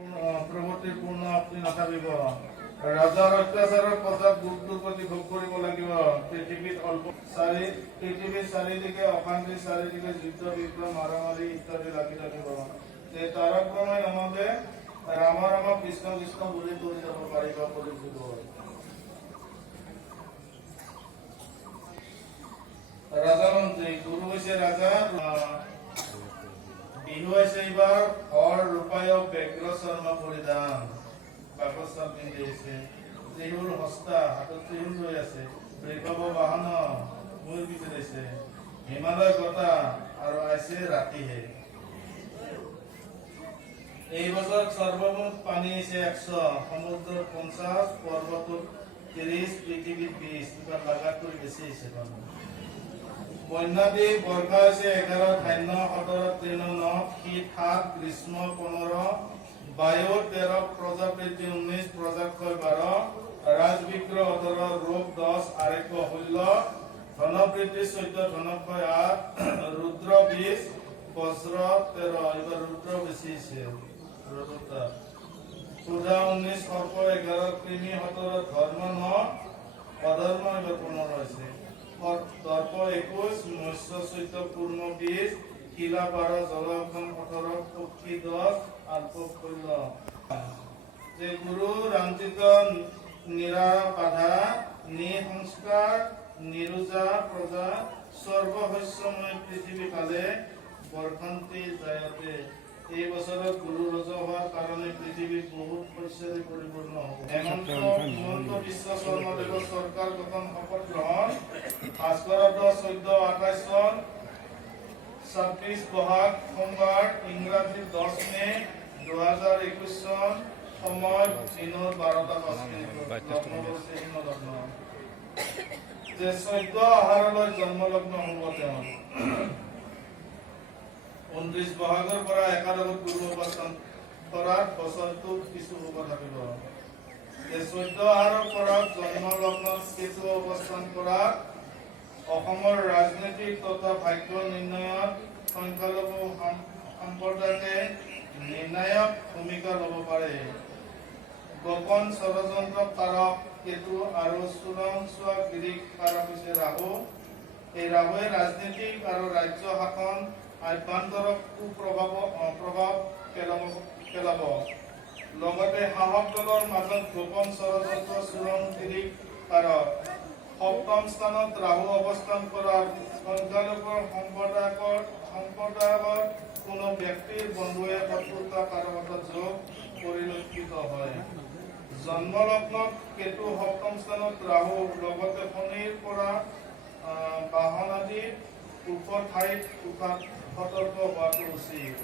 প্ৰগতিৰ পূৰ্ণ আপনি নাথাকিব। ৰাজাৰ অত্যাচাৰৰ পথত দুৰ্গতি ভোগ কৰিব লাগিব। পৃথিৱীত চাৰিদিকে অশান্তি, চাৰিদিকে যুদ্ধ বিগ্ৰহ, মাৰামাৰি ইত্যাদি লাগি থাকিব। তাৰ ক্ৰমে আমাকে ৰাম ৰাম কৃষ্ণ কৃষ্ণ বুলি কৰি যাব পাৰিব কলিযুগত। ৰাজা মন্ত্ৰী গুৰু হৈছে ৰাজা। বিহু হৈছে এইবাৰ হৰ ৰূপায়ক ব্যগ্ৰ শৰ্মা পৰিধান, বাকস্থান পিন্ধি আছে। ত্ৰিশূল হস্তা, হাতত ত্ৰিশূল লৈ আছে। বৃষভ বাহন, মূৰ পিছাইছে। হিমালয় গতা আৰু আছে ৰাতিহে। এই বছৰ সৰ্বমুঠ পানী আছে 100, সমুদ্ৰ 50, পৰ্বত 30, পৃথিৱীত 20, কিবা লাগাতকৈ বেছি হৈছে পানী। বন্যাদি বৰ্ষা হৈছে 11, ধান্য 17, তৃণ 9, শীত 7, গ্ৰীষ্ম 15, বায়ু 13, প্ৰজাবৃদ্ধি 19, প্ৰজাক্ষয় 12, ৰাজবিগ্ৰহ 18, ৰোগ 10, আৰোগ্য 16, ধনবৃদ্ধি 14, ধনক্ষয় 8, ৰুদ্ৰ 20, বজ্ৰ 13, এইবাৰ ৰুদ্ৰ বেছি হৈছে। ক্ষুধা 19, সৰ্প 11, কৃমি 17, ধৰ্ম 9, অধৰ্ম এইবাৰ 15 হৈছে। দৰ্প 21, মৎস্য 14, কুৰ্ম 20, শিলা 12, জলক্ষণ 18, পক্ষী 10, আল্প 16। যে গুৰু ৰামচিত নিৰাবাধা, নিঃসংস্কাৰ, নিৰোজা প্ৰজা, সৰ্বশস্যময় পৃথিৱী কালে বৰ্ষন্তি জায়তে। এই বছৰত গুৰু ৰজা হোৱাৰ কাৰণে পৃথিৱীত বহুত শস্যৰে পৰিপূৰ্ণ হ'ব। হিমন্ত বিশ্ব শৰ্মাদেৱৰ চৰকাৰ গঠন শপত গ্ৰহণ। ভাস্কৰাব্দ 1428 চন, 26 বহাগ সোমবাৰ, ইংৰাজী 10 মে 2021 চন, সময় দিনৰ 12টা 5 মিনিট। যে 14 আহাৰলৈ জন্মলগ্ন হ'ব তেওঁ। 29 বহাগৰ পৰা একাদশত গুৰু অৱস্থান কৰাত বছৰটো কিছু হ'ব থাকিব। 14 আহাৰৰ পৰা জন্মলগ্নত কেতু অৱস্থান কৰাত অসমৰ ৰাজনৈতিক তথা ভাগ্য নিৰ্ণয়ত সংখ্যালঘু সম্প্ৰদায়ে নিৰ্ণায়ক ভূমিকা ল'ব পাৰে। গোপন ষড়যন্ত্ৰ কাৰক কেতু আৰু চোৰাংচোৱা গিৰিক কাৰক হৈছে ৰাহু। এই ৰাহুৱে ৰাজনীতিক আৰু ৰাজ্য শাসন আভ্যন্তৰক কুপ্ৰভাৱ পেলাব। লগতে শাসক দলৰ মাজত গোপন ষড়যন্ত্ৰ চোৰাংগিৰিক কাৰক। সপ্তম স্থানত ৰাহু অৱস্থান কৰাৰ সংখ্যালঘু সম্প্ৰদায়ৰ কোনো ব্যক্তিৰ বন্ধুৱে শত্ৰুতা কাৰকত যোগ পৰিলক্ষিত হয়। জন্মলগ্নত কেতু সপ্তম স্থানত ৰাহু, লগতে শনিৰ পৰা বাহন আদি ওখ ঠাইত উঠাত সতৰ্ক হোৱাটো উচিত।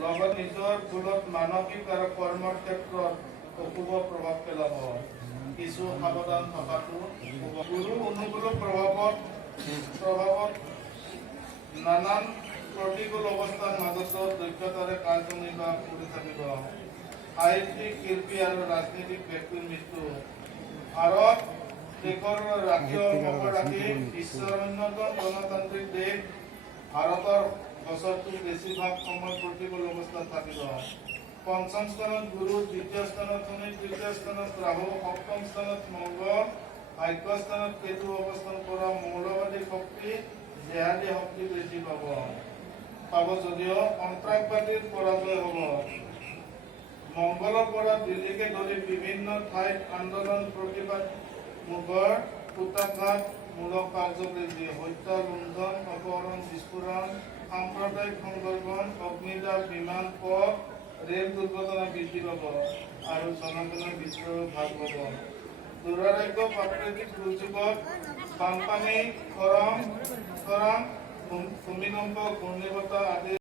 লগত নিজৰ ভুলত মানসিক আৰু কৰ্মৰ ক্ষেত্ৰত অশুভ প্ৰভাৱ পেলাব। কিছু সাৱধান থকাটো। গুৰু অনুকূল প্ৰভাৱত নানান প্ৰতিকূল অৱস্থাৰ মাজতো দক্ষতাৰে কাৰ্যনিৰ্বাহ কৰি থাকিব। সাহিত্যিক, শিল্পী আৰু ৰাজনীতিক ব্যক্তিৰ মৃত্যু। ভাৰত দেশৰ ৰাখি বিশ্বৰ অন্যতম গণতান্ত্ৰিক দেশ ভাৰতৰ বছৰটো বেছিভাগ সময় প্ৰতিকূল অৱস্থাত থাকিব। পঞ্চম স্থানত গুৰু, দ্বিতীয় স্থানত শনি, তৃতীয় স্থানত ৰাহু, সপ্তম স্থানত মংগল, ভাগ্য স্থানত কেতু অৱস্থান কৰা মৌলবাদী শক্তি, জেহাদী শক্তি বৃদ্ধি পাব যদিও সন্ত্ৰাসবাদীৰ পৰাজয় হ'ব। মংগলৰ পৰা দিল্লীকে ধৰি বিভিন্ন ঠাইত আন্দোলন, প্ৰতিবাদ, মুখৰ কুটাঘাত মূলক কাৰ্যবৃদ্ধি, হত্যা, লুণ্ঠন, অপহৰণ, বিস্ফোৰণ, সাম্প্ৰদায়িক সংঘৰ্ষণ, অগ্নিদাহ, বিমান পথ, ৰেল দুৰ্ঘটনা বৃদ্ধি পাব আৰু জনগণৰ বিদ্ৰোহ ভাগ পাব। দুৰাৰোগ্য প্ৰাকৃতিক দুৰ্যোগত বানপানী, খৰাং, ভূমিকম্প, ঘূৰ্ণীবতাহ আদি